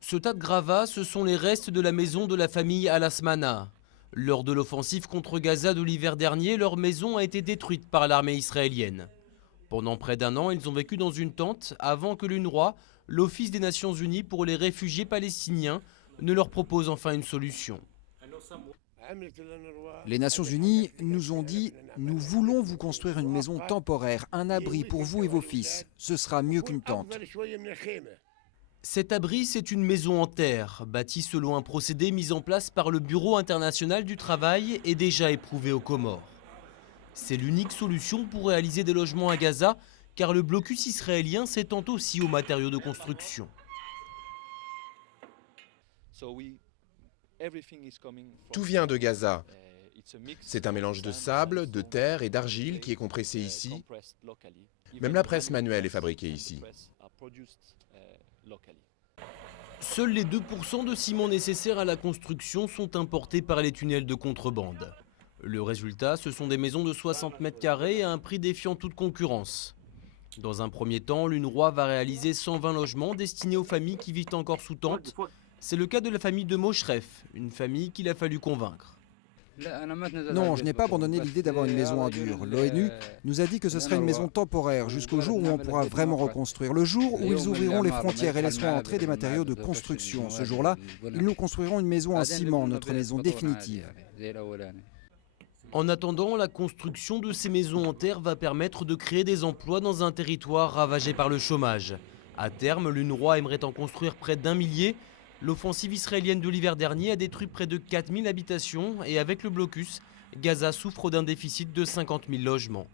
Ce tas de gravats, ce sont les restes de la maison de la famille Al-Asmana. Lors de l'offensive contre Gaza de l'hiver dernier, leur maison a été détruite par l'armée israélienne. Pendant près d'un an, ils ont vécu dans une tente avant que l'UNRWA, l'Office des Nations Unies pour les réfugiés palestiniens, ne leur propose enfin une solution. Les Nations Unies nous ont dit « Nous voulons vous construire une maison temporaire, un abri pour vous et vos fils. Ce sera mieux qu'une tente. » Cet abri, c'est une maison en terre, bâtie selon un procédé mis en place par le Bureau international du travail et déjà éprouvé aux Comores. C'est l'unique solution pour réaliser des logements à Gaza, car le blocus israélien s'étend aussi aux matériaux de construction. Tout vient de Gaza. C'est un mélange de sable, de terre et d'argile qui est compressé ici. Même la presse manuelle est fabriquée ici. Seuls les 2% de ciment nécessaires à la construction sont importés par les tunnels de contrebande. Le résultat, ce sont des maisons de 60 mètres carrés à un prix défiant toute concurrence. Dans un premier temps, l'UNRWA va réaliser 120 logements destinés aux familles qui vivent encore sous tente. C'est le cas de la famille de Moshref, une famille qu'il a fallu convaincre. Non, je n'ai pas abandonné l'idée d'avoir une maison en dur. L'ONU nous a dit que ce serait une maison temporaire jusqu'au jour où on pourra vraiment reconstruire. Le jour où ils ouvriront les frontières et laisseront entrer des matériaux de construction. Ce jour-là, ils nous construiront une maison en ciment, notre maison définitive. En attendant, la construction de ces maisons en terre va permettre de créer des emplois dans un territoire ravagé par le chômage. À terme, l'UNRWA aimerait en construire près d'1 millier. L'offensive israélienne de l'hiver dernier a détruit près de 4000 habitations et avec le blocus, Gaza souffre d'un déficit de 50 000 logements.